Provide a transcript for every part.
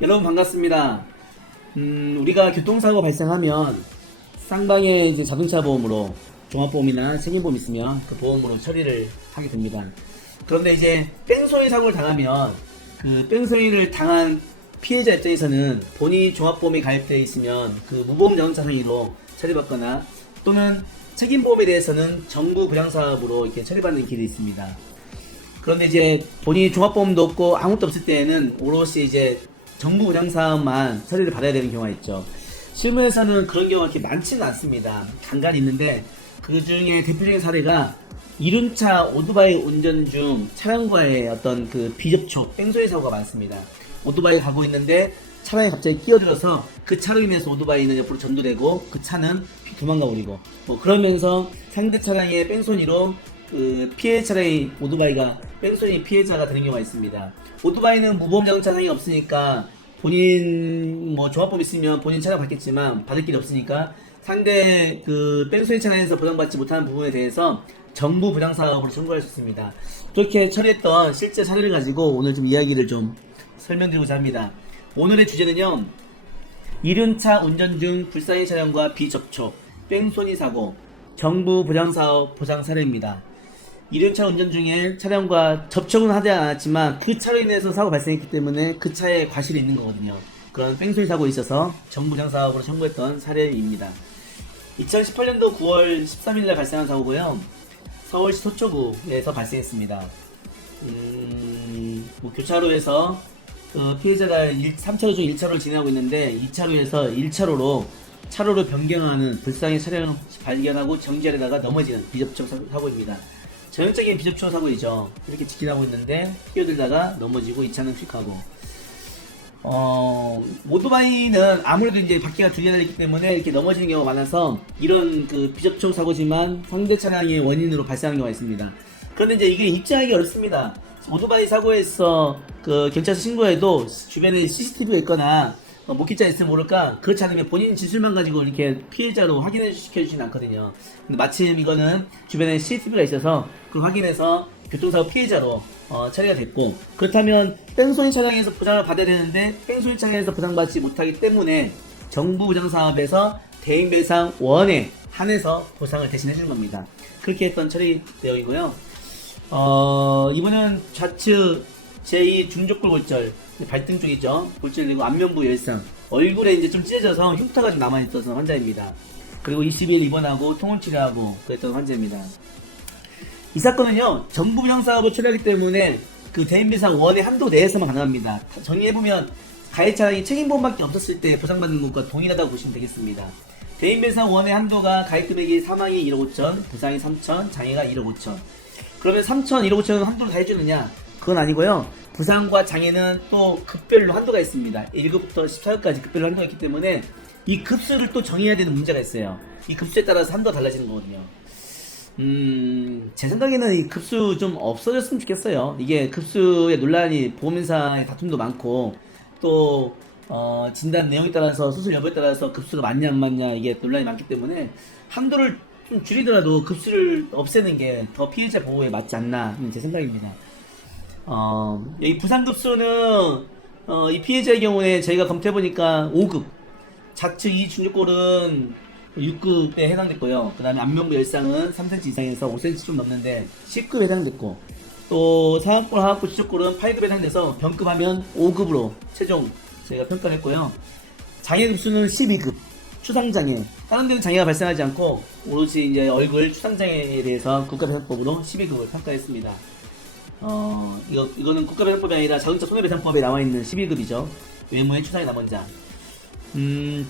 여러분 반갑습니다. 우리가 교통사고 발생하면 쌍방의 이제 자동차 보험으로 종합보험이나 책임보험 있으면 그 보험으로 처리를 하게 됩니다. 그런데 이제 뺑소니 사고를 당하면 그 뺑소니를 당한 피해자 입장에서는 본인이 종합보험에 가입되어 있으면 그 무보험 자동차 상해로 처리받거나 또는 책임보험에 대해서는 정부 부양사업으로 이렇게 처리받는 길이 있습니다. 그런데 이제 본인이 종합보험도 없고 아무것도 없을 때에는 오롯이 이제 정부 부양사업만 처리를 받아야 되는 경우가 있죠. 실무에서는 그런 경우가 그렇게 많지는 않습니다. 간간히 있는데 그 중에 대표적인 사례가 이륜차 오토바이 운전 중 차량과의 어떤 그 비접촉, 뺑소니 사고가 많습니다. 오토바이 가고 있는데 차량에 갑자기 끼어들어서 그 차로 인해서 오토바이는 옆으로 전도되고 그 차는 도망가 버리고 뭐 그러면서 상대 차량의 뺑소니로 그 피해 차량의 오토바이가 뺑소니 피해자가 되는 경우가 있습니다. 오토바이는 무보험 자동차 상이 없으니까 본인 뭐 종합보험 있으면 본인 차량 받겠지만 받을 길이 없으니까 상대 그 뺑소니 차량에서 보장받지 못하는 부분에 대해서 정부 부양 사업으로 청구할 수 있습니다. 그렇게 처리했던 실제 사례를 가지고 오늘 좀 이야기를 좀 설명드리고자 합니다. 오늘의 주제는요, 이륜차 운전 중 불상해 차량과 비접촉, 뺑소니 사고, 정부 부양 사업 보장 사례입니다. 이륜차 운전 중에 차량과 접촉은 하지 않았지만 그 차로 인해서 사고 발생했기 때문에 그 차에 과실이 있는 거거든요. 그런 뺑소니 사고에 있어서 정부 부양 사업으로 청구했던 사례입니다. 2018년도 9월 13일날 발생한 사고고요. 서울시 서초구에서 발생했습니다. 뭐 교차로에서 그 피해자가 3차로 중 1차로를 진행하고 있는데 2차로에서 1차로로 차로를 변경하는 불상의 차량을 발견하고 정지하려다가 넘어지는 비접촉 사고입니다. 전형적인 비접촉 사고이죠. 이렇게 직진하고 있는데 끼어들다가 넘어지고 이 차는 휙하고 오토바이는 아무래도 이제 바퀴가 두 개 달렸기 때문에 이렇게 넘어지는 경우가 많아서 이런 그 비접촉 사고지만 상대 차량의 원인으로 발생하는 경우가 있습니다. 그런데 이제 이게 입증하기 어렵습니다. 오토바이 사고에서 그 경찰서 신고해도 주변에 CCTV가 있거나 목격자 있으면 모를까 그렇지 않으면 본인 진술만 가지고 이렇게 피해자로 시켜주진 않거든요. 근데 마침 이거는 주변에 CCTV가 있어서 그걸 확인해서 교통사고 피해자로 처리가 됐고, 그렇다면 뺑소니 차량에서 보장을 받아야 되는데 뺑소니 차량에서 보장받지 못하기 때문에 정부 보장사업에서 대인배상 원에 한해서 보상을 대신 해주는 겁니다. 그렇게 했던 처리 내용이고요. 이번엔 좌측 제2 중족골 골절, 발등 쪽이죠. 골절되고 안면부 열상, 얼굴에 이제 좀 찢어져서 흉터가 좀 남아있어서 환자입니다. 그리고 20일 입원하고 통원 치료하고 그랬던 환자입니다. 이 사건은요, 정부 부양 사업을 처리하기 때문에 그 대인배상 원의 한도 내에서만 가능합니다. 정리해보면 가해 차량이 책임보험밖에 없었을 때 보상받는 것과 동일하다고 보시면 되겠습니다. 대인배상 원의 한도가 가해 금액이 사망이 1억 5천, 부상이 3천, 장애가 1억 5천. 그러면 3천, 1억 5천은 한도를 다 해주느냐? 그건 아니고요. 부상과 장애는 또 급별로 한도가 있습니다. 1급부터 14급까지 급별로 한도가 있기 때문에 이 급수를 또 정해야 되는 문제가 있어요. 이 급수에 따라서 한도가 달라지는 거거든요. 제 생각에는 이 급수 좀 없어졌으면 좋겠어요. 이게 급수의 논란이 보험회사의 다툼도 많고 또 진단 내용에 따라서 수술 여부에 따라서 급수가 맞냐 안 맞냐 이게 논란이 많기 때문에 한도를 좀 줄이더라도 급수를 없애는 게 더 피해자 보호에 맞지 않나 제 생각입니다. 여기 부상급수는 이 피해자의 경우에 저희가 검토해보니까 5급, 좌측 2 중족골은 6급에 해당됐고요. 그 다음에 안면부 열상은 3cm 이상에서 5cm 좀 넘는데 10급에 해당됐고, 또 상악골, 하악골, 지족골은 8급에 해당돼서 병급하면 5급으로 최종 저희가 평가를 했고요. 장애급수는 12급, 추상장애. 다른 데는 장애가 발생하지 않고 오로지 이제 얼굴 추상장애에 대해서 국가배상법으로 12급을 평가했습니다. 이거는 국가배상법이 아니라 자동차 손해배상법에 나와있는 12급이죠. 외모에 추상이 남은 자.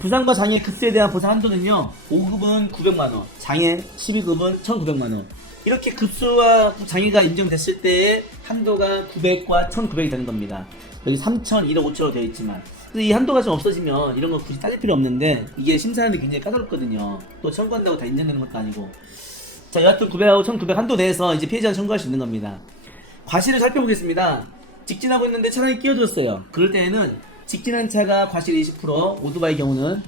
부상과 장애 급수에 대한 보상 한도는요, 5급은 900만원, 장애 12급은 1900만원. 이렇게 급수와 장애가 인정됐을 때의 한도가 900과 1900이 되는 겁니다. 여기 3000, 1억 5천으로 되어 있지만. 근데 이 한도가 좀 없어지면 이런 거 굳이 따질 필요 없는데, 이게 심사하는데 굉장히 까다롭거든요. 또 청구한다고 다 인정되는 것도 아니고. 자, 여하튼 900하고 1900 한도 내에서 이제 피해자는 청구할 수 있는 겁니다. 과실을 살펴보겠습니다. 직진하고 있는데 차량이 끼어들었어요. 그럴 때에는 직진한 차가 과실 20%, 오토바이 경우는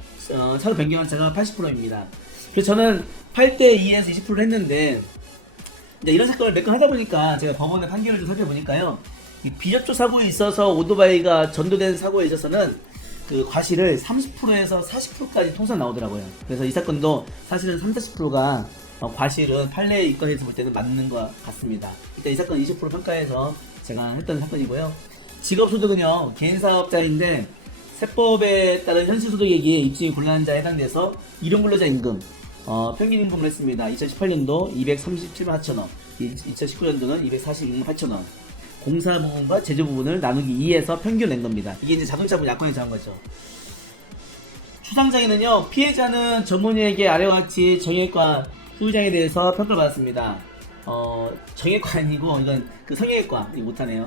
차로 변경한 차가 80%입니다. 그래서 저는 8대2에서 20%를 했는데, 이제 이런 사건을 몇 건 하다 보니까 제가 법원의 판결을 좀 살펴보니까요, 이 비접촉 사고에 있어서 오토바이가 전도된 사고에 있어서는 그 과실을 30%에서 40%까지 통상 나오더라고요. 그래서 이 사건도 사실은 30~40%가 과실은 판례 입건해서 볼 때는 맞는 것 같습니다. 일단 이 사건 20% 평가해서 제가 했던 사건이고요. 직업소득은요, 개인사업자인데 세법에 따른 현실소득액이 입증이 곤란한 자에 해당돼서 일용근로자 임금, 평균 임금을 했습니다. 2018년도 237만 4천원, 2019년도는 246만 8천원. 공사 부분과 제조 부분을 나누기 2해서 평균 낸 겁니다. 이게 이제 자동차 부분 약관에 정한 거죠. 추상장애는요, 피해자는 전문의에게 아래와 같이 정형외과 후유장에 대해서 평가를 받았습니다. 정형외과 아니고 이건 그 성형외과. 이거 못하네요.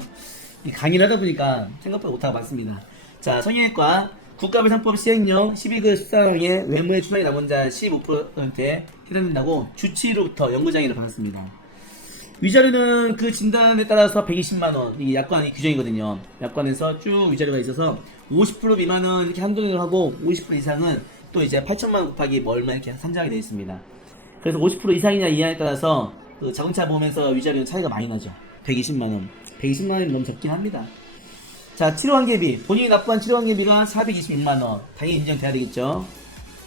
강의를 하다 보니까 생각보다 못하고 많습니다. 자, 성형외과 국가배상법 시행령 12급 14항에 외모의 추상이 남은 자 15%에 해당된다고 주치의로부터 연구장애를 받았습니다. 위자료는 그 진단에 따라서 120만원, 이게 약관의 규정이거든요. 약관에서 쭉 위자료가 있어서 50% 미만은 이렇게 한도를 하고 50% 이상은 또 이제 8천만원 곱하기 뭐 얼마 이렇게 산정하게 되어 있습니다. 그래서 50% 이상이냐 이하에 따라서 그 자동차 보험에서 위자료는 차이가 많이 나죠. 120만원. 120만원이 너무 적긴 합니다. 자, 치료관계비. 본인이 납부한 치료관계비가 426만원. 당연히 인정돼야 되겠죠.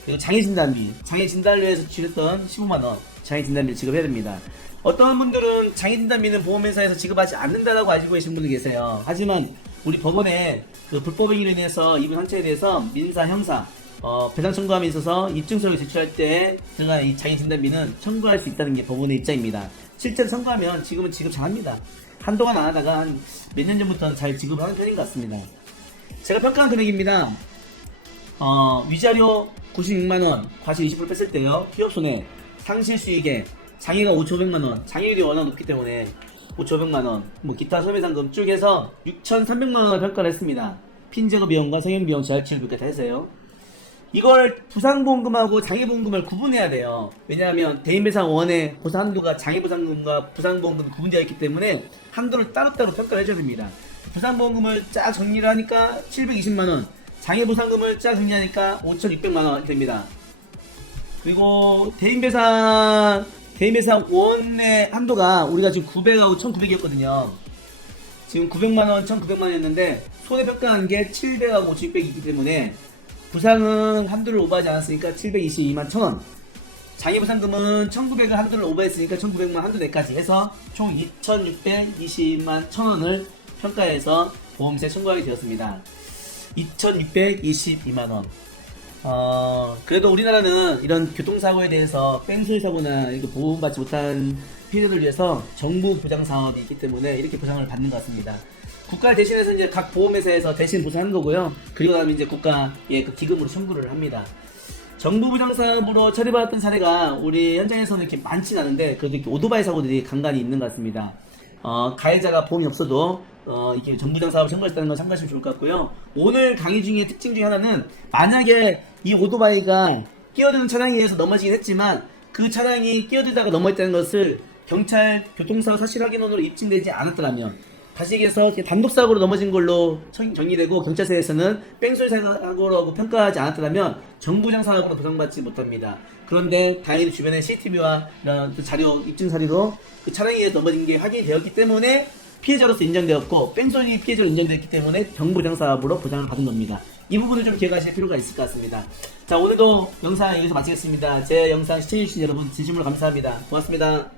그리고 장애진단비. 장애진단을 위해서 지급했던 15만원. 장애진단비를 지급해야 됩니다. 어떤 분들은 장애진단비는 보험회사에서 지급하지 않는다라고 알고 계신 분들 계세요. 하지만 우리 법원에 그 불법 행위로 인해서 입은 상처에 대해서 민사, 형사, 배상 청구함에 있어서 입증서를 제출할 때 들어간 이 장애진단비는 청구할 수 있다는 게 법원의 입장입니다. 실제로 청구하면 지금은 지급 잘합니다. 한동안 안 하다가 한 몇 년 전부터는 잘 지급을 하는 편인 것 같습니다. 제가 평가한 금액입니다. 위자료 96만원, 과실 20% 뺐을 때요. 피업손해, 상실수익에 장애가 5,500만원, 장애율이 워낙 높기 때문에 5,500만원, 뭐 기타 손해상금 쭉 해서 6,300만원을 평가를 했습니다. 핀제거 비용과 성형비용, 재활치료비까지 다 해서요. 이걸 부상보험금하고 장애보험금을 구분해야 돼요. 왜냐하면 대인배상원의 보상 한도가 장애보상금과 부상보험금이 구분되어 있기 때문에 한도를 따로따로 평가를 해줘야 됩니다. 부상보험금을 쫙 정리를 하니까 720만원, 장애보상금을 쫙 정리하니까 5,600만원 됩니다. 그리고 대인배상 원의 한도가 우리가 지금 900하고 1900이었거든요. 지금 900만원, 1900만원이었는데 손해평가한 게 700하고 5,600이기 때문에 부상은 한도를 오버하지 않았으니까 722만 1000원, 장애보상금은 1900을 한도를 오버했으니까 1900만 한도 내까지 해서 총 2620만 1000원을 평가해서 보험세 청구하게 되었습니다. 2622만원. 그래도 우리나라는 이런 교통사고에 대해서 뺑소니 사고나 이거 보험받지 못한 피해자들을 위해서 정부 보장 사업이 있기 때문에 이렇게 보상을 받는 것 같습니다. 국가 대신해서 이제 각 보험회사에서 대신 보상하는 거고요. 그리고 나면 이제 국가의 그 기금으로 청구를 합니다. 정부 보장 사업으로 처리받았던 사례가 우리 현장에서는 이렇게 많진 않은데 그래도 이렇게 오토바이 사고들이 간간히 있는 것 같습니다. 가해자가 보험이 없어도 이렇게 정부 보장 사업을 청구했다는 건 참고하시면 좋을 것 같고요. 오늘 강의 중에 특징 중에 하나는 만약에 이 오토바이가 끼어드는 차량에 의해서 넘어지긴 했지만 그 차량이 끼어들다가 넘어졌다는 것을 경찰 교통사고 사실 확인원으로 입증되지 않았더라면, 다시 얘기해서 단독사고로 넘어진 걸로 정리되고 경찰서에서는 뺑소니 사고라고 평가하지 않았더라면 정부장 사고로 보상받지 못합니다. 그런데 다행히 주변에 CCTV와 이런 자료, 입증 사료로 그 차량에 의해 넘어진 게 확인이 되었기 때문에 피해자로서 인정되었고 뺑소니 피해자로 인정되었기 때문에 정부장 사업으로 보장을 받은 겁니다. 이 부분을 좀 기억하실 필요가 있을 것 같습니다. 자, 오늘도 영상 여기서 마치겠습니다. 제 영상 시청해주신 여러분 진심으로 감사합니다. 고맙습니다.